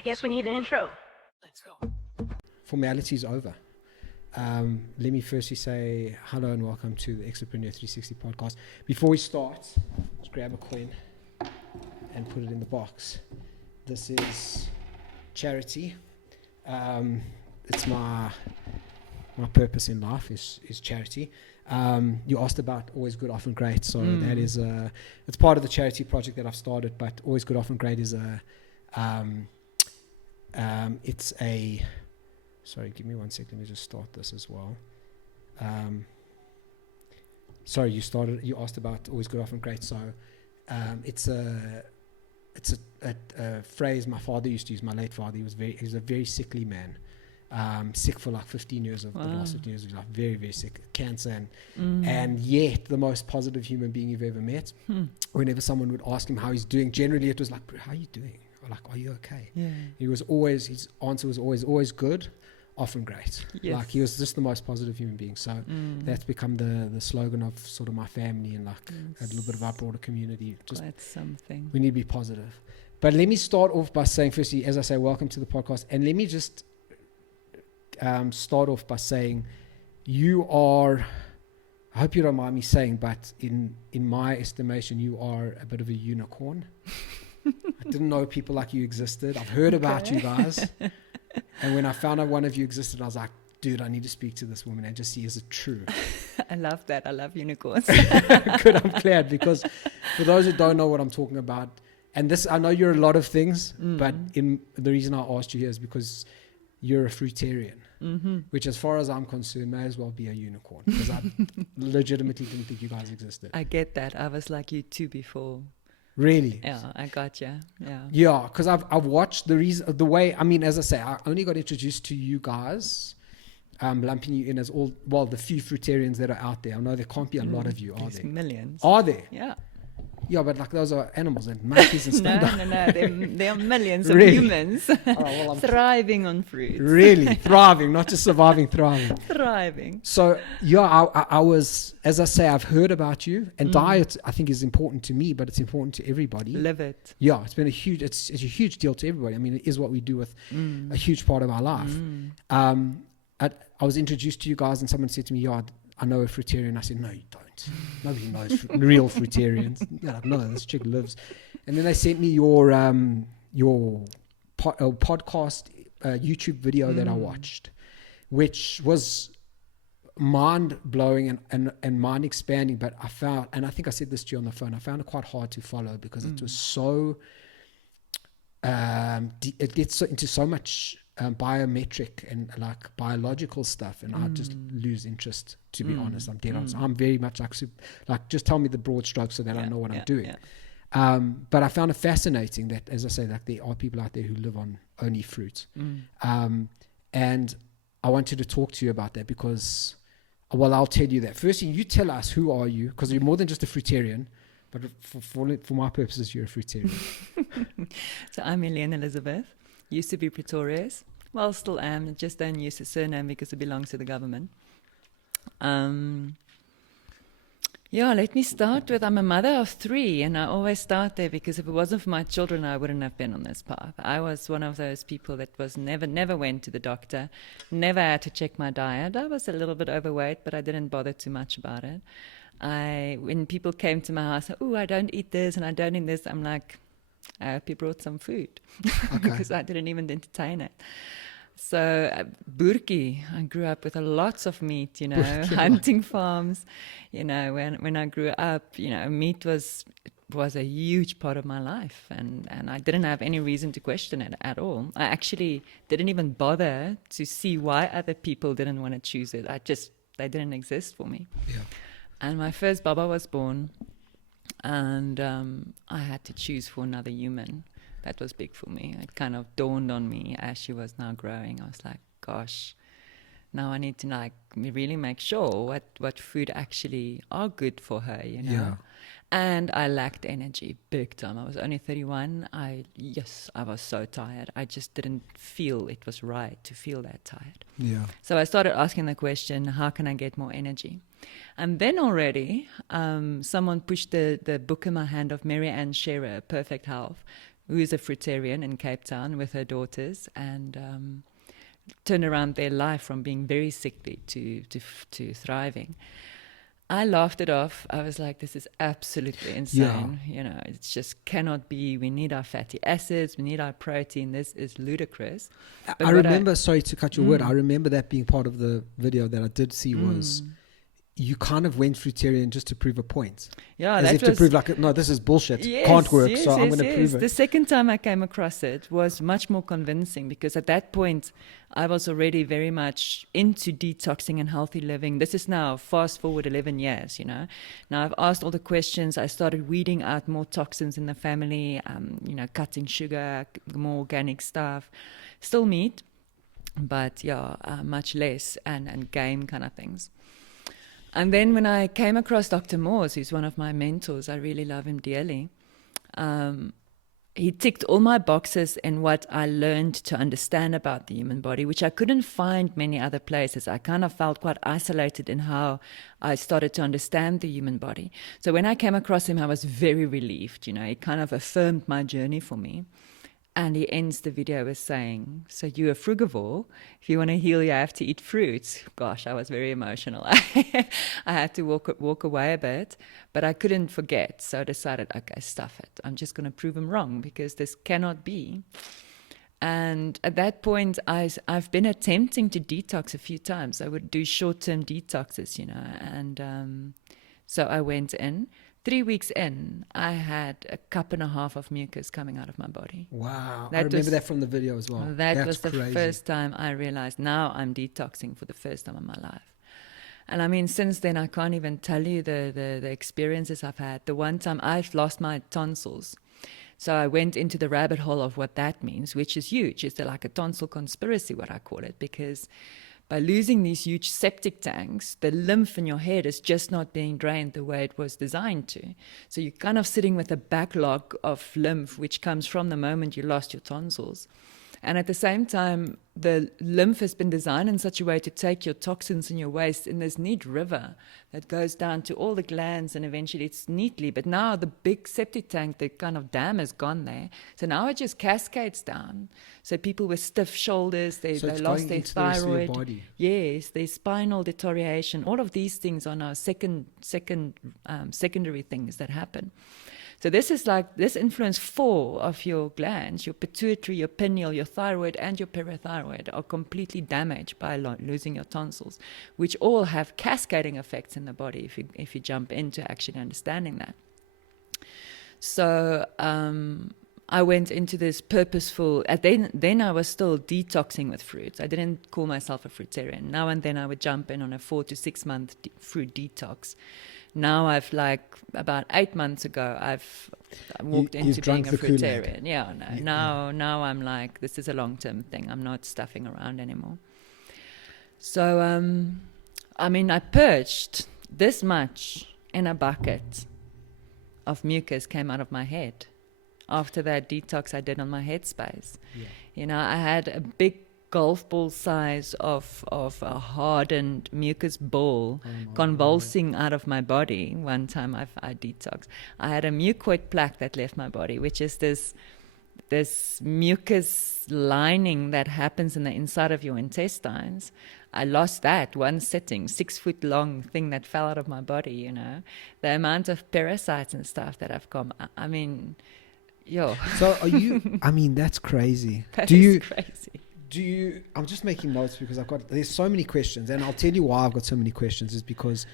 I guess we need an intro. Let's go. Formalities over. Let me firstly say hello and welcome to the Extrapreneur 360 podcast. Before we start, let's grab a coin and put it in the box. This is charity. It's my purpose in life is charity. You asked about Always Good, Often Great, so that is it's part of the charity project that I've started. But Always Good, Often Great is it's a. Sorry, give me 1 second. Let me just start this as well. Sorry, you asked about Always Good, Often Great. So it's a phrase my father used to use. My late father, he was a very sickly man. Sick for like 15 years of the last 15 years of his life, very, very sick, cancer, and yet the most positive human being you've ever met. Whenever someone would ask him how he's doing, generally it was like, how are you doing? Or like, are you okay? Yeah. His answer was always good, often great. Yes. Like he was just the most positive human being. So that's become the slogan of sort of my family and like a little bit of our broader community. Just that's something. We need to be positive. But let me start off by saying, firstly, as I say, welcome to the podcast. And let me just start off by saying you are, I hope you don't mind me saying, but in my estimation, you are a bit of a unicorn. I didn't know people like you existed. I've heard about you guys. And when I found out one of you existed, I was like, dude, I need to speak to this woman and just see, is it true? I love that. I love unicorns. Good, I'm glad, because for those who don't know what I'm talking about, and this, I know you're a lot of things, but the reason I asked you here is because you're a fruitarian, which as far as I'm concerned, may as well be a unicorn, because I legitimately didn't think you guys existed. I get that. I was like you too before. Really? Yeah, I got you. Yeah, because I've watched the way, I mean, as I say, I only got introduced to you guys, lumping you in as the few fruitarians that are out there. I know there can't be a lot of you, are there? Millions. Are there? Yeah. Yeah, but like those are animals and monkeys and stuff. No. There are millions of Really? humans thriving on fruit. Really? Thriving, not just surviving, thriving. Thriving. So, yeah, I was, as I say, I've heard about you. And diet, I think, is important to me, but it's important to everybody. Live it. Yeah, it's a huge deal to everybody. I mean, it is what we do with a huge part of our life. I was introduced to you guys and someone said to me, yeah, I know a fruitarian. I said, no, you don't. Nobody knows real fruitarians. They're like, no, this chick lives. And then they sent me your podcast YouTube video that I watched, which was mind-blowing and mind-expanding. But I found, and I think I said this to you on the phone, I found it quite hard to follow because it was so, it gets into so much biometric and like biological stuff, and I just lose interest, to be honest. I'm dead honest. I'm very much like just tell me the broad strokes so that I know what I'm doing. But I found it fascinating that, as I say, like there are people out there who live on only fruit. And I wanted to talk to you about that because, well, I'll tell you that. Firstly, you tell us, who are you? Because you're more than just a fruitarian, but for my purposes, you're a fruitarian. So I'm Elaine Elizabeth. Used to be Pretorius. Well, still am. Just don't use the surname because it belongs to the government. Let me start with, I'm a mother of 3, and I always start there because if it wasn't for my children, I wouldn't have been on this path. I was one of those people that was never went to the doctor, never had to check my diet. I was a little bit overweight, but I didn't bother too much about it. When people came to my house, I don't eat this and I don't eat this, I'm like, I hope you brought some food, because I didn't even entertain it. So Burki, I grew up with lots of meat, hunting farms. When I grew up, meat was a huge part of my life, and I didn't have any reason to question it at all. I actually didn't even bother to see why other people didn't want to choose it. They didn't exist for me. Yeah. And my first Baba was born, and I had to choose for another human. That was big for me. It kind of dawned on me as she was now growing. I was like, gosh, now I need to really make sure what food actually are good for her, Yeah. And I lacked energy big time. I was only 31. I was so tired. I just didn't feel it was right to feel that tired. Yeah. So I started asking the question, how can I get more energy? And then already someone pushed the book in my hand of Mary Ann Scherer, Perfect Health, who is a fruitarian in Cape Town with her daughters, and turned around their life from being very sickly to thriving. I laughed it off. I was like, this is absolutely insane. You know, it just cannot be. We need our fatty acids. We need our protein. This is ludicrous. But I remember, sorry to cut your word, I remember that being part of the video that I did see was you kind of went fruitarian just to prove a point. Yeah, as if to prove like, no, this is bullshit. Yes, can't work, yes, so I'm yes, going to prove it. The second time I came across it was much more convincing, because at that point I was already very much into detoxing and healthy living. This is now fast forward 11 years, you know. Now I've asked all the questions. I started weeding out more toxins in the family, you know, cutting sugar, more organic stuff, still meat, but much less, and game kind of things. And then when I came across Dr. Morse, who's one of my mentors, I really love him dearly, he ticked all my boxes in what I learned to understand about the human body, which I couldn't find many other places. I kind of felt quite isolated in how I started to understand the human body. So when I came across him, I was very relieved. You know, he kind of affirmed my journey for me. And he ends the video with saying, so you're a frugivore. If you want to heal, you have to eat fruits. Gosh, I was very emotional. I had to walk away a bit, but I couldn't forget. So I decided, okay, stuff it. I'm just going to prove him wrong, because this cannot be. And at that point, I've been attempting to detox a few times. I would do short-term detoxes, you know. And so I went in. 3 weeks in, I had a cup and a half of mucus coming out of my body. Wow. I remember that from the video as well. That's was the first time I realized now I'm detoxing for the first time in my life. And I mean, since then, I can't even tell you the experiences I've had. The one time I've lost my tonsils. So I went into the rabbit hole of what that means, which is huge. It's like a tonsil conspiracy, what I call it, because by losing these huge septic tanks, the lymph in your head is just not being drained the way it was designed to. So you're kind of sitting with a backlog of lymph, which comes from the moment you lost your tonsils. And at the same time, the lymph has been designed in such a way to take your toxins in your waste in this neat river that goes down to all the glands, and eventually it's neatly. But now the big septic tank, the kind of dam is gone there. So now it just cascades down. So people with stiff shoulders, they lost their thyroid. The body. Yes, their spinal deterioration. All of these things are now secondary things that happen. So this influences 4 of your glands: your pituitary, your pineal, your thyroid, and your parathyroid are completely damaged by losing your tonsils, which all have cascading effects in the body if you jump into actually understanding that. So I went into this purposeful, then I was still detoxing with fruits. I didn't call myself a fruitarian. Now and then I would jump in on a 4 to 6 month fruit detox. Now I've about 8 months ago, I've walked into being a fruitarian. Now I'm like, this is a long-term thing. I'm not stuffing around anymore. So, I purged this much in a bucket of mucus came out of my head after that detox I did on my headspace. Yeah. You know, I had a big golf ball size of a hardened mucus ball convulsing out of my body. One time I detoxed. I had a mucoid plaque that left my body, which is this mucus lining that happens in the inside of your intestines. I lost that one sitting, 6 foot long thing that fell out of my body, you know. The amount of parasites and stuff that have come, I mean, yo. So are you, that's crazy. Crazy. I'm just making notes because there's so many questions, and I'll tell you why I've got so many questions is because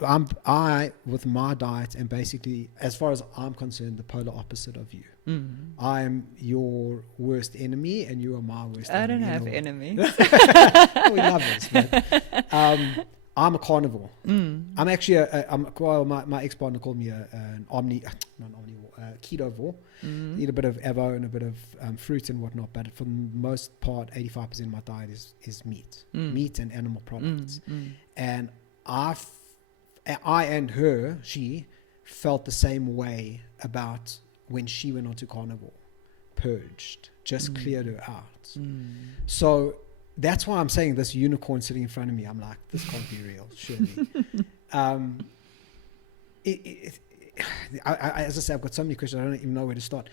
with my diet, and basically, as far as I'm concerned, the polar opposite of you. Mm-hmm. I am your worst enemy, and you are my worst enemy. I don't have enemies. We love this, but I'm a carnivore. I'm actually my ex-partner called me an ketovore. Eat a bit of avo and a bit of fruit and whatnot, but for the most part, 85% of my diet is meat and animal products. And I and she felt the same way about when she went on to carnivore, purged, just cleared her out. So that's why I'm saying this unicorn sitting in front of me, I'm like, this can't be real, surely. as I say, I've got so many questions. I don't even know where to start.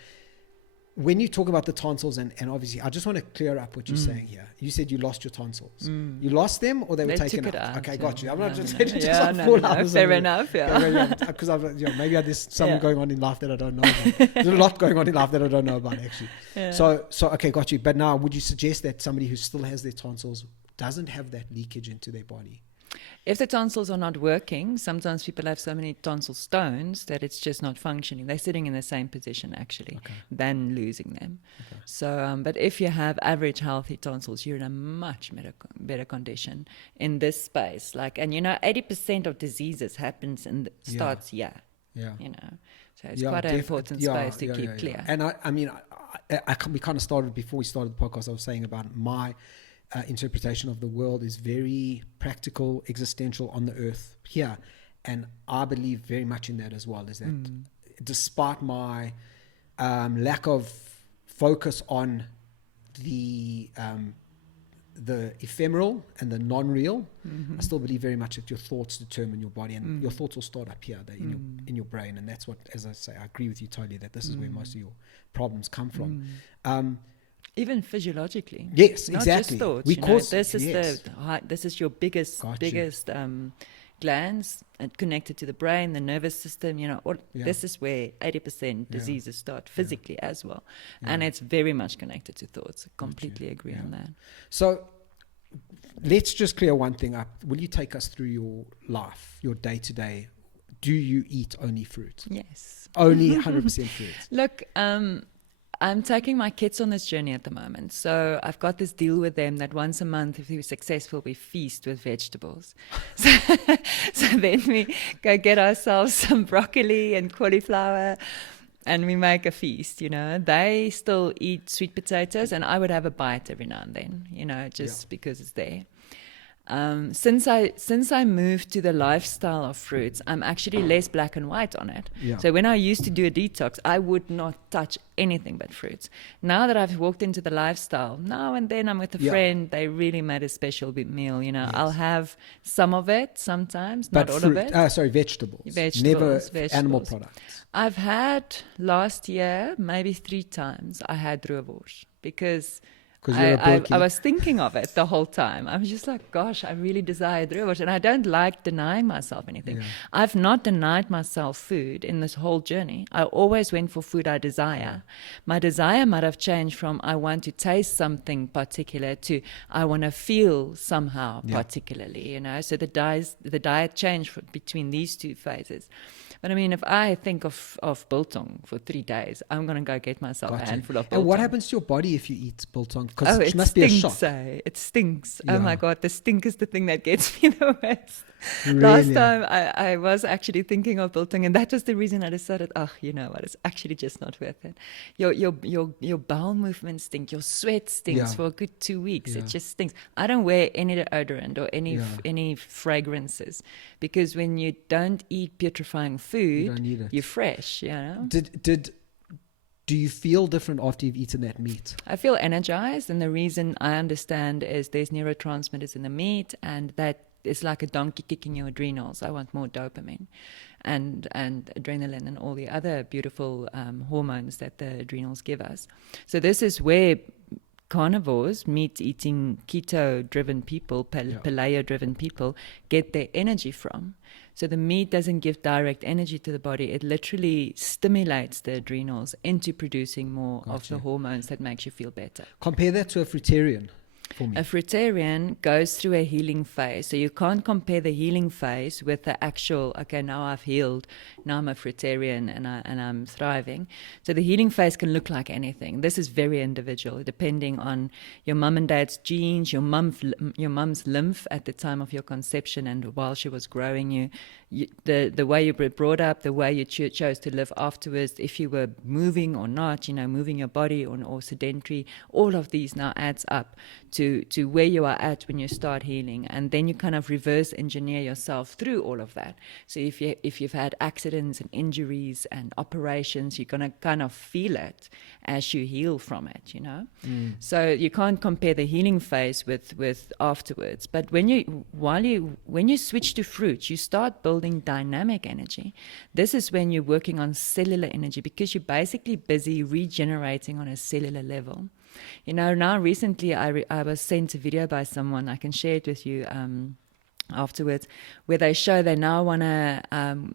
When you talk about the tonsils, and obviously, I just want to clear up what you're saying here. You said you lost your tonsils. You lost them, or they were taken took it out? out. Okay, Yeah. got you. I'm not just No. saying Yeah, no, fair enough. Yeah. Because maybe there's something going on in life that I don't know about. There's a lot going on in life that I don't know about, actually. Yeah. So okay, got you. But now, would you suggest that somebody who still has their tonsils doesn't have that leakage into their body? If the tonsils are not working, sometimes people have so many tonsil stones that it's just not functioning. They're sitting in the same position, actually, than losing them. Okay. So, but if you have average healthy tonsils, you're in a much better condition in this space. And 80% of diseases happens starts here. Yeah. So it's quite an important space to keep clear. And we kind of started before we started the podcast. I was saying about my interpretation of the world is very practical, existential, on the earth here, and I believe very much in that as well. Is that despite my lack of focus on the ephemeral and the non-real, I still believe very much that your thoughts determine your body, and your thoughts will start up here, in your brain, and that's what, as I say, I agree with you totally that this is where most of your problems come from. Even physiologically, yes, not exactly. just thoughts. This is your biggest glands connected to the brain, the nervous system. This is where 80% diseases start physically as well, and it's very much connected to thoughts. I completely agree on that. So let's just clear one thing up. Will you take us through your life, your day to day? Do you eat only fruit? Yes, only 100% fruit. Look, I'm taking my kids on this journey at the moment. So I've got this deal with them that once a month, if we're successful, we feast with vegetables. So then we go get ourselves some broccoli and cauliflower, and we make a feast, They still eat sweet potatoes, and I would have a bite every now and then, because it's there. Since I moved to the lifestyle of fruits, I'm actually less black and white on it. Yeah. So when I used to do a detox, I would not touch anything but fruits. Now that I've walked into the lifestyle, now and then I'm with a friend, they really made a special meal, Yes. I'll have some of it sometimes, but not all of it. Vegetables. Never animal products. I've had last year, maybe 3 times, I had frugivores because I was thinking of it the whole time. I was just like, gosh, I really desire frugivores, and I don't like denying myself anything. Yeah. I've not denied myself food in this whole journey. I always went for food I desire. My desire might have changed from I want to taste something particular to I want to feel somehow particularly, So the diet changed between these 2 phases. But if I think of biltong for 3 days, I'm going to go get myself a handful of biltong. And what happens to your body if you eat biltong? Because it must be a shock. It stinks. Yeah. Oh my God, the stink is the thing that gets me the worst. Really? Last time I was actually thinking of biltong, and that was the reason I decided, you know what, it's actually just not worth it. Your bowel movements stink, your sweat stinks for a good 2 weeks. It just stinks. I don't wear any deodorant or any fragrances, because when you don't eat putrefying food, you're fresh. Do you feel different after you've eaten that meat? I feel energized, and the reason I understand is there's neurotransmitters in the meat, and that it's like a donkey kicking your adrenals. I want more dopamine and adrenaline and all the other beautiful hormones that the adrenals give us. So this is where carnivores, meat-eating, keto-driven people, paleo-driven people, get their energy from. So the meat doesn't give direct energy to the body. It literally stimulates the adrenals into producing more of the hormones that makes you feel better. Compare that to a fruitarian. A fruitarian goes through a healing phase. So you can't compare the healing phase with the actual, okay, now I've healed, now I'm a fruitarian and I'm thriving. So the healing phase can look like anything. This is very individual, depending on your mum and dad's genes, your mum's lymph at the time of your conception and while she was growing you, the way you were brought up, the way you chose to live afterwards, if you were moving or not, moving your body or sedentary, all of these now adds up to where you are at when you start healing, and then you kind of reverse engineer yourself through all of that. So if you've had accidents and injuries and operations, you're gonna kind of feel it as you heal from it, So you can't compare the healing phase with afterwards. But when you switch to fruit, you start building building dynamic energy. This is when you're working on cellular energy, because you're basically busy regenerating on a cellular level. You know, now recently I was sent a video by someone, I can share it with you afterwards, where they show they now want to,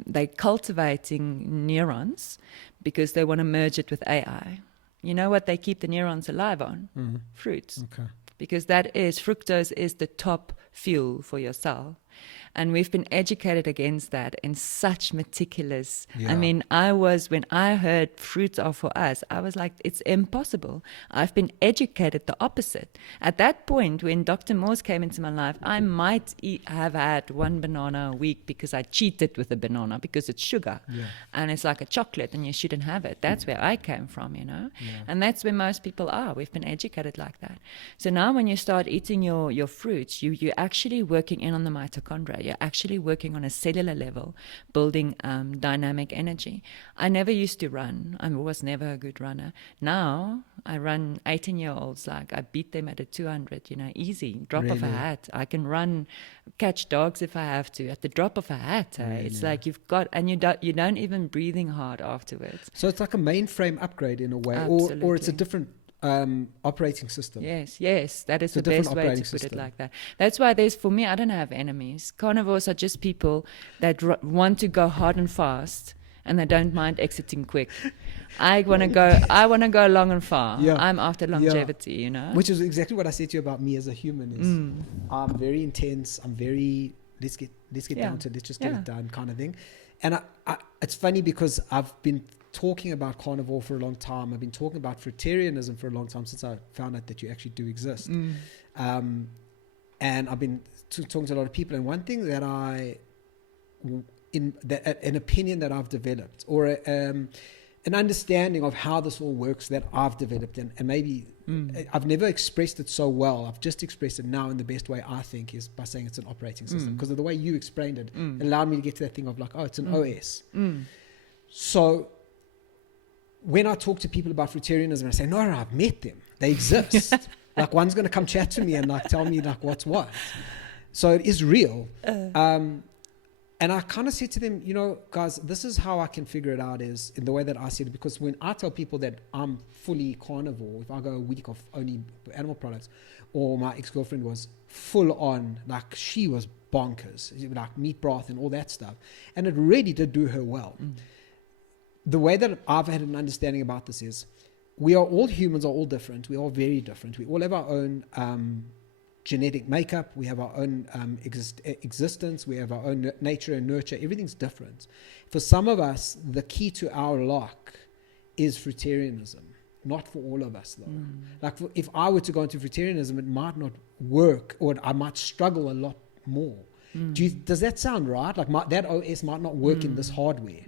they're cultivating neurons because they want to merge it with AI. You know what they keep the neurons alive on? Fruits. Okay. Because fructose is the top fuel for your cell. And we've been educated against that in such meticulous. I mean, when I heard fruits are for us, I was like, it's impossible. I've been educated the opposite. At that point, when Dr. Morse came into my life, I might have had one banana a week because I cheated with a banana because it's sugar. And it's like a chocolate and you shouldn't have it. That's where I came from, you know. And that's where most people are. We've been educated like that. So now when you start eating your fruits, you're actually working in on the mitochondria. You're actually working on a cellular level, building dynamic energy. I never used to run. I was never a good runner. Now I run 18-year-olds, like I beat them at a 200, you know, easy, drop of a hat. I can run, catch dogs if I have to, at the drop of a hat. It's like you've got, and you don't even breathing hard afterwards. So it's like a mainframe upgrade in a way, or it's a different operating system. Yes, that is the best way to put it like that. That's why for me, I don't have enemies. Carnivores are just people that want to go hard and fast, and they don't mind exiting quick. I want to go long and far. I'm after longevity, you know. Which is exactly what I said to you about me as a human. Is I'm very intense. I'm very let's get down to it, let's just get it done kind of thing. And I it's funny because I've been talking about carnivore for a long time. I've been talking about fruitarianism for a long time, since I found out that you actually do exist. And I've been talking to a lot of people. And one thing that an opinion that I've developed, or an understanding of how this all works that I've developed, and maybe I've never expressed it so well. I've just expressed it now in the best way I think, is by saying it's an operating system, because of the way you explained it. It allowed me to get to that thing of like, oh, it's an OS. So when I talk to people about fruitarianism, I say, no, I've met them. They exist. Like, one's going to come chat to me and like tell me like what's what. So it is real. And I kind of said to them, you know, guys, this is how I can figure it out, is in the way that I see it. Because when I tell people that I'm fully carnivore, if I go a week of only animal products, or my ex-girlfriend was full on, like she was bonkers, like meat broth and all that stuff. And it really did do her well. The way that I've had an understanding about this is, humans are all different. We are all very different. We all have our own genetic makeup. We have our own existence. We have our own nature and nurture. Everything's different. For some of us, the key to our lock is fruitarianism. Not for all of us, though. Like, if I were to go into fruitarianism, it might not work, or I might struggle a lot more. Does that sound right? Like, that OS might not work in this hardware.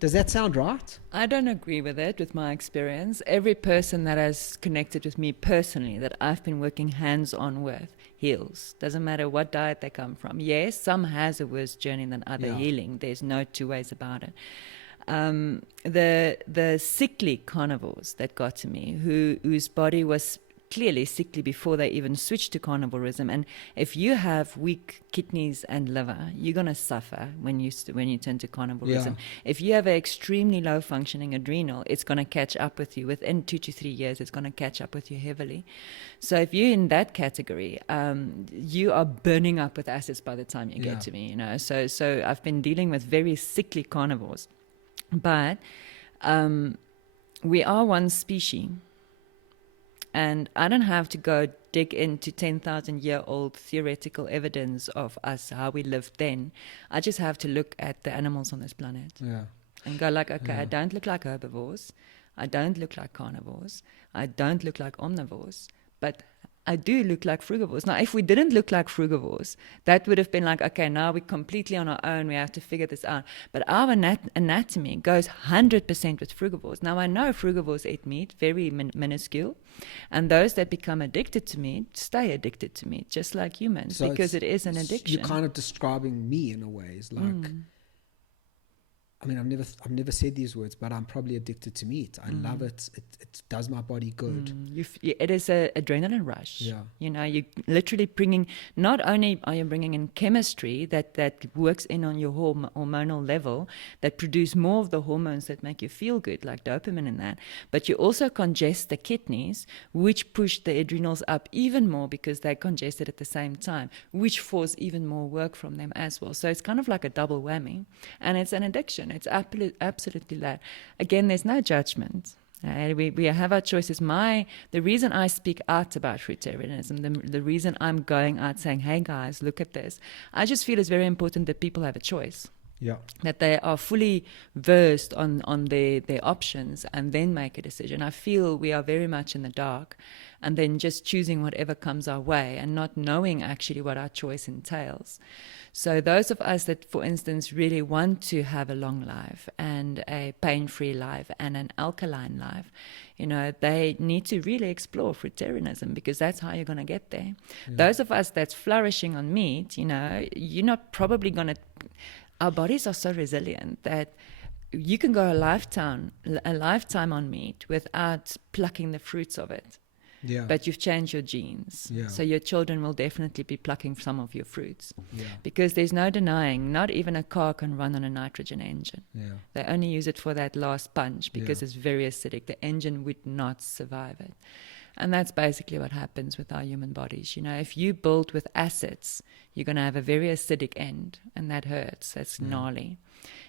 Does that sound right? I don't agree with it, with my experience. Every person that has connected with me personally, that I've been working hands-on with, heals. Doesn't matter what diet they come from. Yes, some has a worse journey than other healing. There's no two ways about it. The sickly carnivores that got to me, whose body was clearly sickly before they even switched to carnivorism. And if you have weak kidneys and liver, you're going to suffer when you turn to carnivorism. If you have an extremely low functioning adrenal, it's going to catch up with you. Within 2 to 3 years, it's going to catch up with you heavily. So if you're in that category, you are burning up with acids by the time you get to me, you know. So I've been dealing with very sickly carnivores. But we are one species. And I don't have to go dig into 10,000-year-old theoretical evidence of us, how we lived then. I just have to look at the animals on this planet and go like, okay, I don't look like herbivores. I don't look like carnivores. I don't look like omnivores. But I do look like frugivores. Now, if we didn't look like frugivores, that would have been like, okay, now we're completely on our own. We have to figure this out. But our anatomy goes 100% with frugivores. Now, I know frugivores eat meat, very minuscule. And those that become addicted to meat stay addicted to meat, just like humans, because it is an addiction. You're kind of describing me in a way. It's like, I mean, I've never said these words, but I'm probably addicted to meat. I love it. It does my body good. It is an adrenaline rush. Yeah. You know, you're literally bringing, not only are you bringing in chemistry that works in on your hormonal level, that produce more of the hormones that make you feel good, like dopamine and that, but you also congest the kidneys, which push the adrenals up even more because they're congested at the same time, which force even more work from them as well. So it's kind of like a double whammy, and it's an addiction. It's absolutely that. Again, there's no judgment. We have our choices. The reason I speak out about fruitarianism, the reason I'm going out saying, hey guys, look at this, I just feel it's very important that people have a choice. Yeah. That they are fully versed on their options and then make a decision. I feel we are very much in the dark and then just choosing whatever comes our way and not knowing actually what our choice entails. So those of us that, for instance, really want to have a long life and a pain-free life and an alkaline life, you know, they need to really explore fruitarianism because that's how you're going to get there. Yeah. Those of us that's flourishing on meat, you know, you're not probably going to... Our bodies are so resilient that you can go a lifetime on meat without plucking the fruits of it. Yeah. But you've changed your genes. Yeah. So your children will definitely be plucking some of your fruits. Yeah. Because there's no denying, not even a car can run on a nitrogen engine. Yeah. They only use it for that last punch because it's very acidic. The engine would not survive it. And that's basically what happens with our human bodies. You know, if you build with acids, you're going to have a very acidic end, and that hurts. That's gnarly.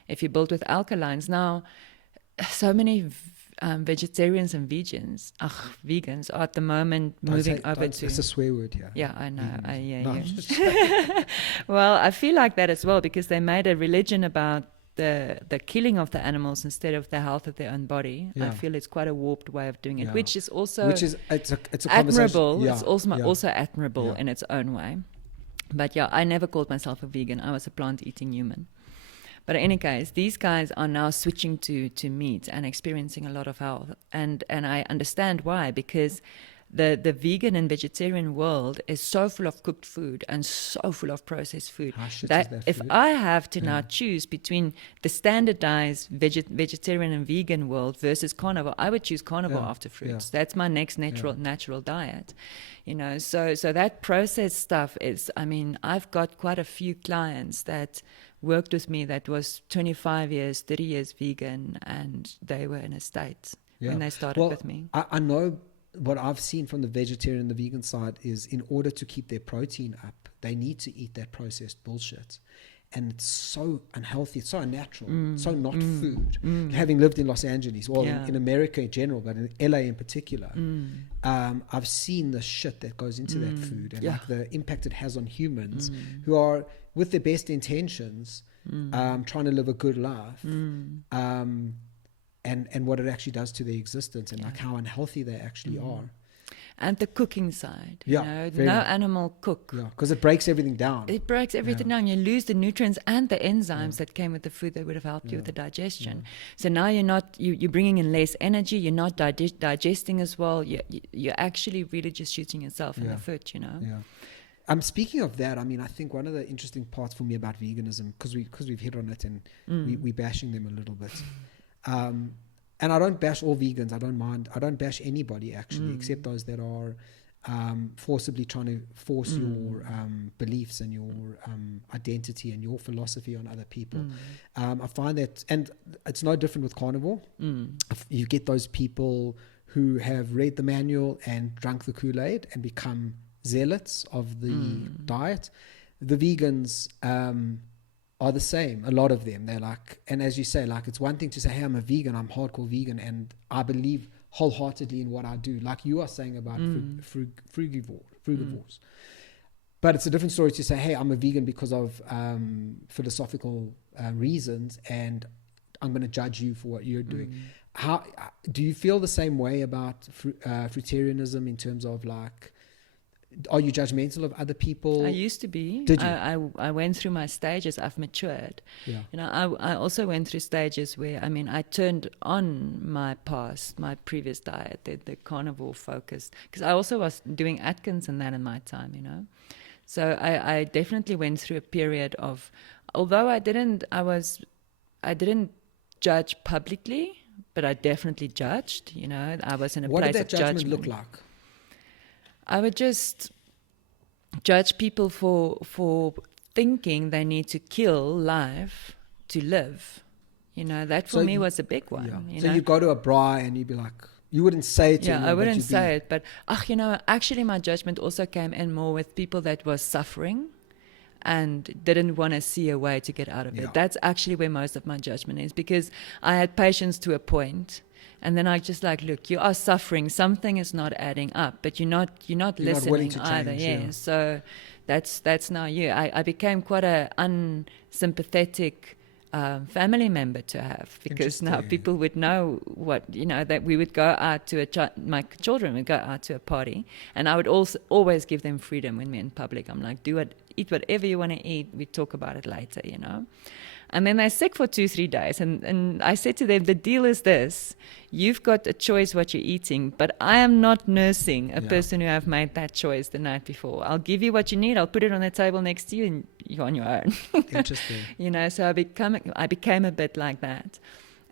If you build with alkalines, now, so many vegetarians and vegans are at the moment moving over to... It's a swear word here. Yeah, I know. Yeah. Well, I feel like that as well because they made a religion about the killing of the animals instead of the health of their own body. I feel it's quite a warped way of doing it, which is also it's a admirable. Yeah. It's also admirable in its own way. But yeah, I never called myself a vegan. I was a plant-eating human. But in any case, these guys are now switching to meat and experiencing a lot of health. And I understand why, because the vegan and vegetarian world is so full of cooked food and so full of processed food that if I have to now choose between the standardized vegetarian and vegan world versus carnivore, I would choose carnivore after fruits. That's my next natural diet. You know, so that processed stuff is, I mean, I've got quite a few clients that worked with me that was 25 years, 30 years vegan, and they were in a state when they started with me. I know what I've seen from the vegetarian and the vegan side is in order to keep their protein up, they need to eat that processed bullshit. And it's so unhealthy, it's so unnatural, so not food. Having lived in Los Angeles, in America in general, but in LA in particular, I've seen the shit that goes into that food and like the impact it has on humans who are, with their best intentions, trying to live a good life, and what it actually does to their existence and like how unhealthy they actually are. And the cooking side, you know, no animal cook. Yeah, because it breaks everything down. It breaks everything down. You lose the nutrients and the enzymes that came with the food that would have helped you with the digestion. So now you're bringing in less energy. You're not digesting as well. You're actually really just shooting yourself in the foot, you know. Yeah. Speaking of that, I mean, I think one of the interesting parts for me about veganism, because we've hit on it and we're bashing them a little bit. And I don't bash all vegans. I don't mind. I don't bash anybody actually, except those that are forcibly trying to force your beliefs and your identity and your philosophy on other people. I find that, and it's no different with carnivore. You get those people who have read the manual and drunk the Kool-Aid and become zealots of the diet. The vegans are the same. A lot of them, they're like, and as you say, like, it's one thing to say, hey, I'm a vegan, I'm hardcore vegan, and I believe wholeheartedly in what I do, like you are saying about frugivores. But it's a different story to say, hey, I'm a vegan because of philosophical reasons, and I'm going to judge you for what you're doing. How do you feel the same way about fruitarianism in terms of like, are you judgmental of other people? I used to be. Did you? I went through my stages. I've matured. Yeah. You know, I also went through stages where, I mean, I turned on my previous diet, the carnivore focus, because I also was doing Atkins and that in my time, you know. So I definitely went through a period of, although I didn't judge publicly, but I definitely judged. I was in a What place did of that judgment judgment. look like? I would just judge people for thinking they need to kill life to live. That for me was a big one. Yeah. So you go to a braai and you'd be like, you wouldn't say it to anyone, I wouldn't but say it, but actually my judgment also came in more with people that were suffering and didn't want to see a way to get out of it. That's actually where most of my judgment is, because I had patience to a point, and then I just like, look, you are suffering, something is not adding up, but you're not listening either. Yeah. So that's now you. I became quite a unsympathetic family member to have, because now people would know that we would go out to my children would go out to a party, and I would also always give them freedom when we're in public. I'm like, eat whatever you want to eat, we talk about it later, And then they're sick for 2-3 days, and I said to them, the deal is this: you've got a choice what you're eating, but I am not nursing a person who have made that choice the night before. I'll give you what you need, I'll put it on the table next to you, and you're on your own. Interesting. So I became a bit like that.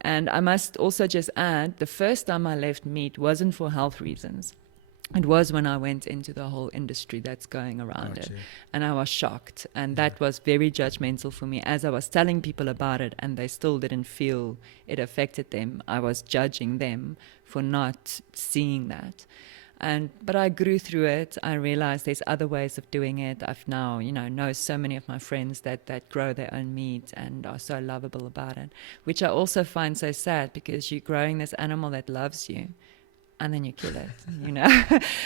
And I must also just add, the first time I left meat wasn't for health reasons. It was when I went into the whole industry that's going around it. And I was shocked. And that was very judgmental for me. As I was telling people about it and they still didn't feel it affected them, I was judging them for not seeing that. But I grew through it. I realized there's other ways of doing it. I've now, know so many of my friends that grow their own meat and are so lovable about it, which I also find so sad, because you're growing this animal that loves you, and then you kill it,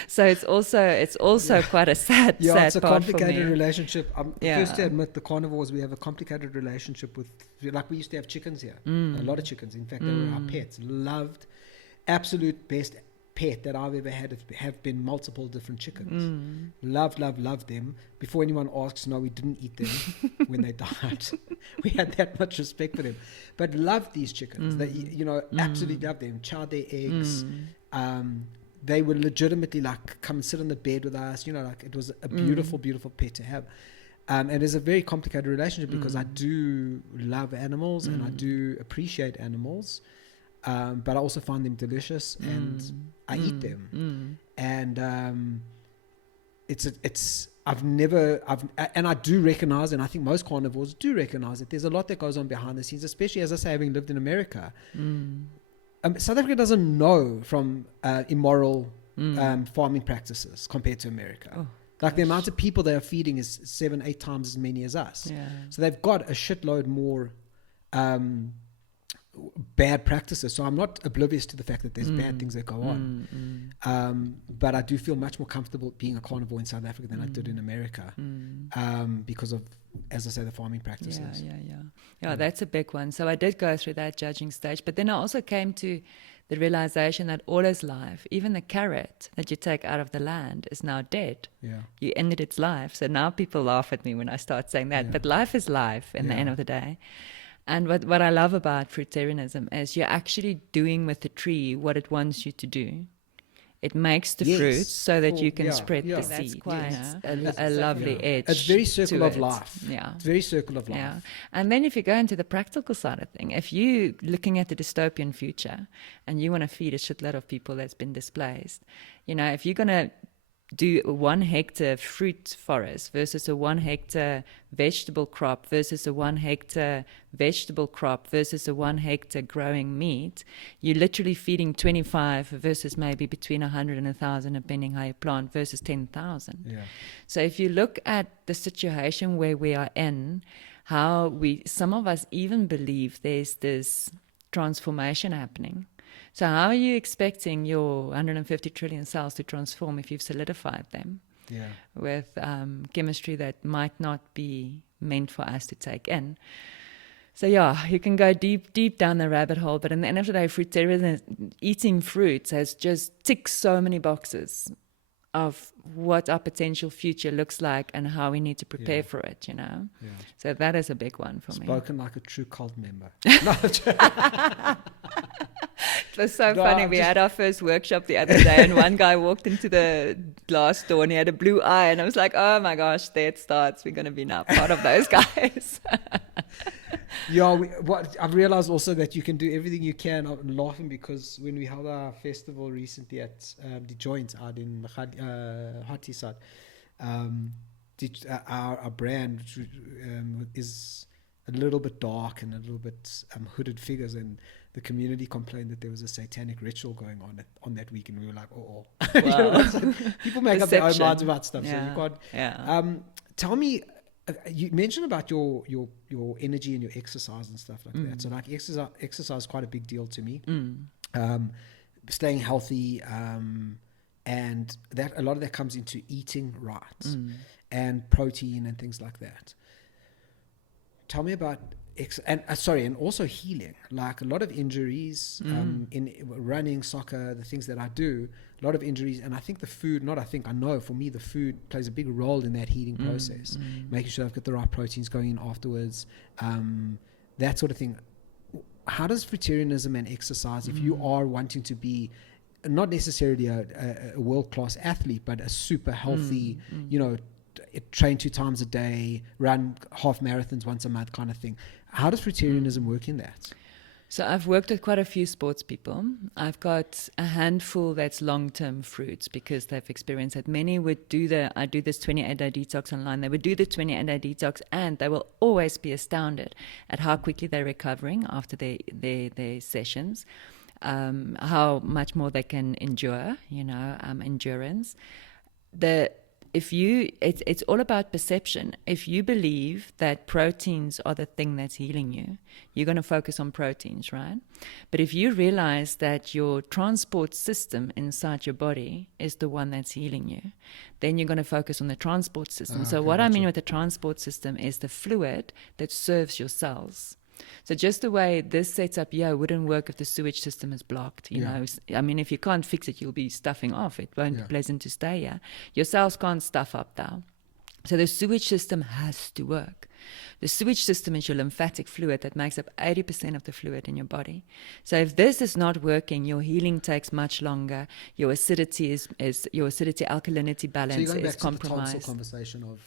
So it's also quite a sad, sad part it's a for complicated me. relationship. First to admit, the carnivores, we have a complicated relationship with, like we used to have chickens here, a lot of chickens. In fact, they were our pets. Loved, absolute best pet that I've ever had have been multiple different chickens. Love them. Before anyone asks, no, we didn't eat them when they died. We had that much respect for them, but loved these chickens. They, absolutely loved them. Chowed their eggs. They would legitimately like come and sit on the bed with us. It was a beautiful, beautiful pet to have. And it's a very complicated relationship, because I do love animals and I do appreciate animals. But I also find them delicious, and I eat them. And and I do recognize, and I think most carnivores do recognize, that there's a lot that goes on behind the scenes, especially, as I say, having lived in America. South Africa doesn't know from immoral farming practices compared to America. Like the amount of people they are feeding is 7-8 times as many as us. So they've got a shitload more bad practices. So I'm not oblivious to the fact that there's bad things that go on. But I do feel much more comfortable being a carnivore in South Africa than I did in America, because of, as I say, the farming practices. Yeah, that's a big one. So I did go through that judging stage, but then I also came to the realization that all is life. Even the carrot that you take out of the land is now dead. You ended its life. So now people laugh at me when I start saying that, but life is life in the end of the day. And what I love about fruitarianism is you're actually doing with the tree what it wants you to do. It makes the fruit so that you can spread the seed. That's quite a lovely edge. It's very circle of it. life. It's very circle of life. And then if you go into the practical side of things, if you're looking at the dystopian future and you want to feed a shitload of people that's been displaced, if you're going to do a 1 hectare fruit forest versus a 1 hectare vegetable crop versus a 1 hectare vegetable crop versus a 1 hectare growing meat, you're literally feeding 25 versus maybe between 100 and 1,000, depending how you plant, versus 10,000. So if you look at the situation where we are in, how some of us even believe there's this transformation happening. So how are you expecting your 150 trillion cells to transform if you've solidified them with chemistry that might not be meant for us to take in? So you can go deep down the rabbit hole, but in the end of the day, fruitarianism, eating fruits, has just ticked so many boxes of what our potential future looks like and how we need to prepare for it, So that is a big one for me. Spoken like a true cult member. It was so funny. We had our first workshop the other day, and one guy walked into the glass door and he had a blue eye, and I was like, oh my gosh, there it starts. We're going to be now part of those guys. Yeah, what I've realized also that you can do everything you can. I'm laughing because when we held our festival recently at the Joint out in Hattisat, our brand is a little bit dark and a little bit hooded figures, and the community complained that there was a satanic ritual going on that week, and we were like, oh. Wow. You know what I'm saying? People make up their own Perception. minds about stuff, so you can't. Yeah. Tell me, you mentioned about your energy and your exercise and stuff like that. So like exercise is quite a big deal to me. Staying healthy, and that a lot of that comes into eating right and protein and things like that. Tell me about and also healing. Like a lot of injuries in running, soccer, the things that I do, a lot of injuries, and I think I know for me the food plays a big role in that healing process, making sure I've got the right proteins going in afterwards, that sort of thing. How does fruitarianism and exercise, if you are wanting to be not necessarily a world-class athlete, but a super healthy, train 2 times a day, run half marathons once a month kind of thing. How does fruitarianism work in that? So I've worked with quite a few sports people. I've got a handful that's long-term fruits because they've experienced it. Many would I do this 28-day detox online. They would do the 28-day detox and they will always be astounded at how quickly they're recovering after their sessions, how much more they can endure, endurance. It's all about perception. If you believe that proteins are the thing that's healing you, you're going to focus on proteins, right? But if you realize that your transport system inside your body is the one that's healing you, then you're going to focus on the transport system. So what I mean with the transport system is the fluid that serves your cells. So just the way this sets up here wouldn't work if the sewage system is blocked. You know, I mean, if you can't fix it, you'll be stuffing off. It won't be pleasant to stay here. Your cells can't stuff up now. So the sewage system has to work. The sewage system is your lymphatic fluid that makes up 80% of the fluid in your body. So if this is not working, your healing takes much longer. Your acidity alkalinity balance is compromised. So you're going back to the tonsil conversation of...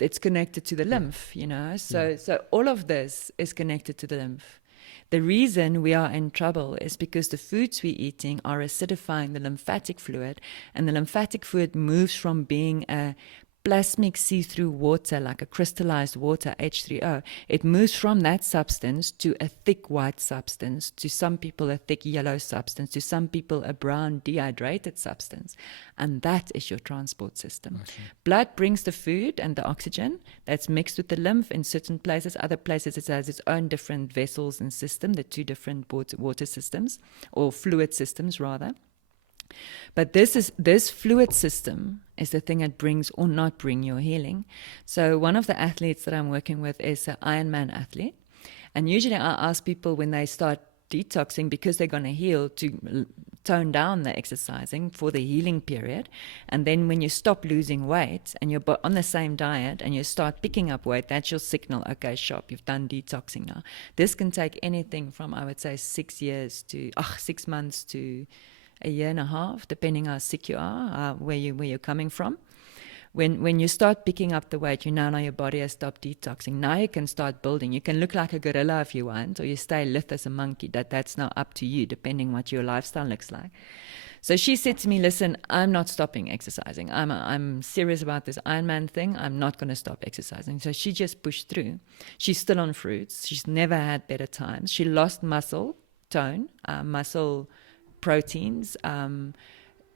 It's connected to the lymph, So all of this is connected to the lymph. The reason we are in trouble is because the foods we're eating are acidifying the lymphatic fluid, and the lymphatic fluid moves from being a plasmic see-through water, like a crystallized water, H3O. It moves from that substance to a thick white substance, to some people a thick yellow substance, to some people a brown dehydrated substance. And that is your transport system. Blood brings the food and the oxygen that's mixed with the lymph in certain places. Other places it has its own different vessels and system, the 2 different water systems, or fluid systems rather. But this fluid system is the thing that brings or not bring your healing. So one of the athletes that I'm working with is an Ironman athlete. And usually I ask people when they start detoxing, because they're going to heal, to tone down the exercising for the healing period. And then when you stop losing weight and you're on the same diet and you start picking up weight, that's your signal. Okay, sharp, you've done detoxing now. This can take anything from, I would say, 6 months to a year and a half, depending how sick you are, where you're coming from. When you start picking up the weight, you now know your body has stopped detoxing. Now you can start building. You can look like a gorilla if you want, or you stay lithe as a monkey. That's now up to you, depending what your lifestyle looks like. So she said to me, listen, I'm not stopping exercising. I'm serious about this Ironman thing. I'm not going to stop exercising. So she just pushed through. She's still on fruits. She's never had better times. She lost muscle tone, muscle proteins.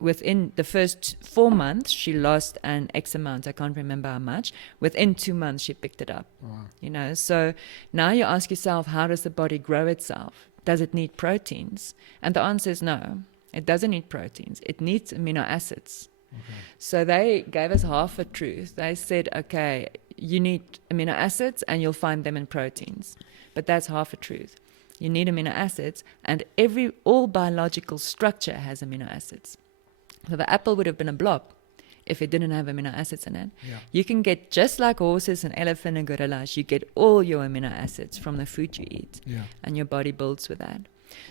Within the first 4 months, she lost an X amount. I can't remember how much. Within 2 months, she picked it up. Wow. So now you ask yourself, how does the body grow itself? Does it need proteins? And the answer is no. It doesn't need proteins. It needs amino acids. Okay. So they gave us half a truth. They said, okay, you need amino acids and you'll find them in proteins. But that's half a truth. You need amino acids, and all biological structure has amino acids. So the apple would have been a blob if it didn't have amino acids in it. Yeah. You can get, just like horses and elephants and gorillas, you get all your amino acids from the food you eat, and your body builds with that.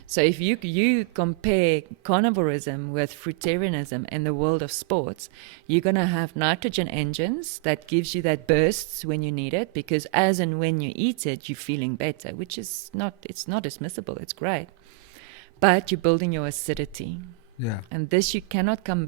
So if you compare carnivorism with fruitarianism in the world of sports, you're going to have nitrogen engines that gives you that bursts when you need it, because as and when you eat it, you're feeling better, which is it's not dismissible. It's great. But you're building your acidity. Yeah. And this you cannot come,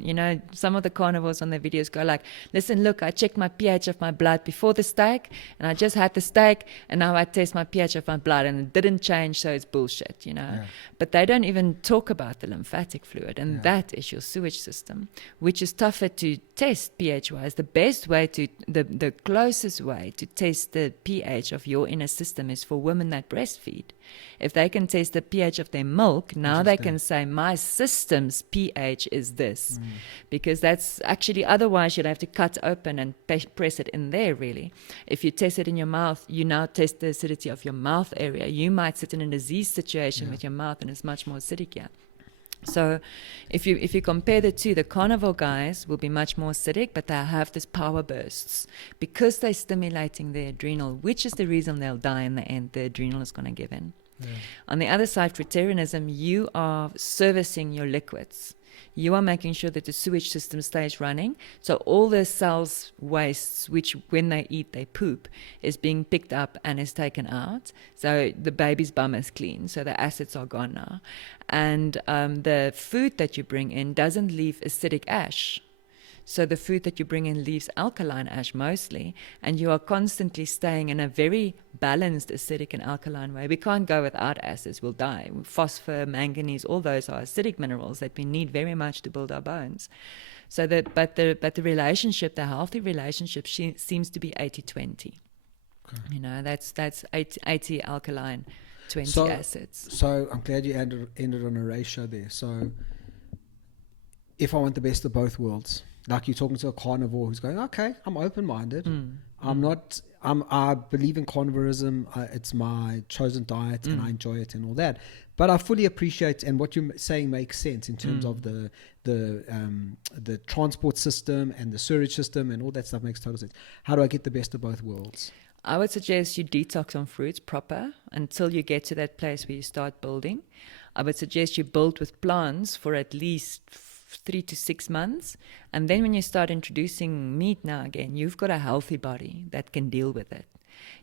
some of the carnivores on their videos go like, listen, look, I checked my pH of my blood before the steak, and I just had the steak, and now I test my pH of my blood, and it didn't change, so it's bullshit, Yeah. But they don't even talk about the lymphatic fluid, and that is your sewage system, which is tougher to test pH-wise. The best way the closest way to test the pH of your inner system is for women that breastfeed. If they can test the pH of their milk, now they can say, my system's pH is this. Because that's actually, otherwise you'd have to cut open and press it in there, really. If you test it in your mouth, you now test the acidity of your mouth area. You might sit in a disease situation with your mouth, and it's much more acidic here. So if you compare the two, the carnivore guys will be much more acidic, but they have this power bursts because they're stimulating the adrenal, which is the reason they'll die in the end. The adrenal is going to give in. Yeah. On the other side, fruitarianism, you are servicing your liquids. You are making sure that the sewage system stays running. So all the cells' wastes, which when they eat, they poop, is being picked up and is taken out. So the baby's bum is clean. So the acids are gone now. And the food that you bring in doesn't leave acidic ash. So the food that you bring in leaves alkaline ash mostly, and you are constantly staying in a very balanced acidic and alkaline way. We can't go without acids, we'll die. Phosphor, manganese, all those are acidic minerals that we need very much to build our bones. So but the relationship, the healthy relationship, seems to be 80-20. Okay. That's 80 alkaline, 20 acids. So I'm glad you ended on a ratio there. So if I want the best of both worlds, like you're talking to a carnivore who's going, okay, I'm open-minded. I believe in carnivorism. It's my chosen diet and I enjoy it and all that. But I fully appreciate, and what you're saying makes sense in terms of the transport system and the sewage system and all that stuff makes total sense. How do I get the best of both worlds? I would suggest you detox on fruits proper until you get to that place where you start building. I would suggest you build with plants for at least 3 to 6 months, and then when you start introducing meat now again, you've got a healthy body that can deal with it.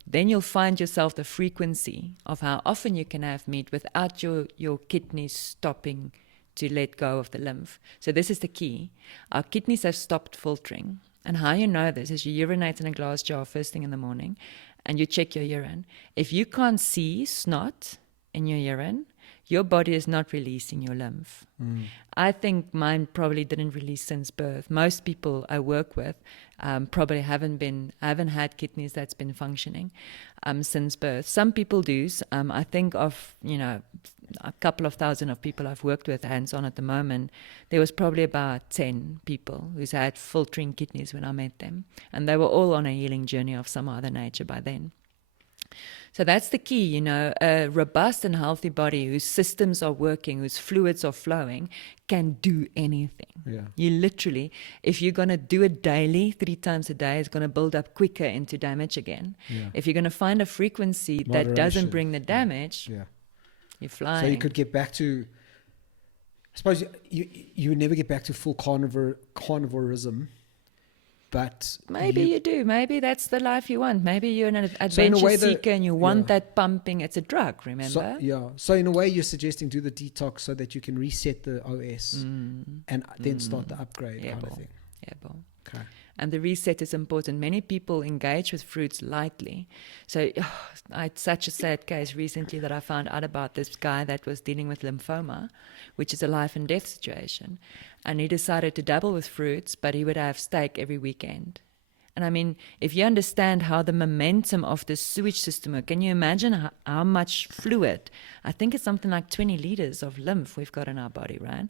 Then you'll find yourself the frequency of how often you can have meat without your kidneys stopping to let go of the lymph. So this is the key. Our kidneys have stopped filtering, and how you know this is you urinate in a glass jar first thing in the morning and you check your urine. If you can't see snot in your urine, your body is not releasing your lymph. I think mine probably didn't release since birth. Most people I work with probably haven't had kidneys that's been functioning since birth. Some people do. I think of, a couple of thousand of people I've worked with hands-on at the moment. There was probably about 10 people who's had filtering kidneys when I met them. And they were all on a healing journey of some other nature by then. So that's the key, a robust and healthy body whose systems are working, whose fluids are flowing, can do anything. Yeah. You literally, if you're going to do it daily, 3 times a day, it's going to build up quicker into damage again. Yeah. If you're going to find a frequency that doesn't bring the damage, you're flying. So you could get back to, I suppose you would never get back to full carnivorism. But maybe you do. Maybe that's the life you want. Maybe you're an adventure seeker and you want that pumping. It's a drug, remember? So in a way, you're suggesting do the detox so that you can reset the OS and then start the upgrade kind of thing. Yeah, boy. Okay. And the reset is important. Many people engage with fruits lightly. So I had such a sad case recently that I found out about this guy that was dealing with lymphoma, which is a life and death situation. And he decided to dabble with fruits, but he would have steak every weekend. And I mean, if you understand how the momentum of the sewage system works, can you imagine how much fluid? I think it's something like 20 liters of lymph we've got in our body, right?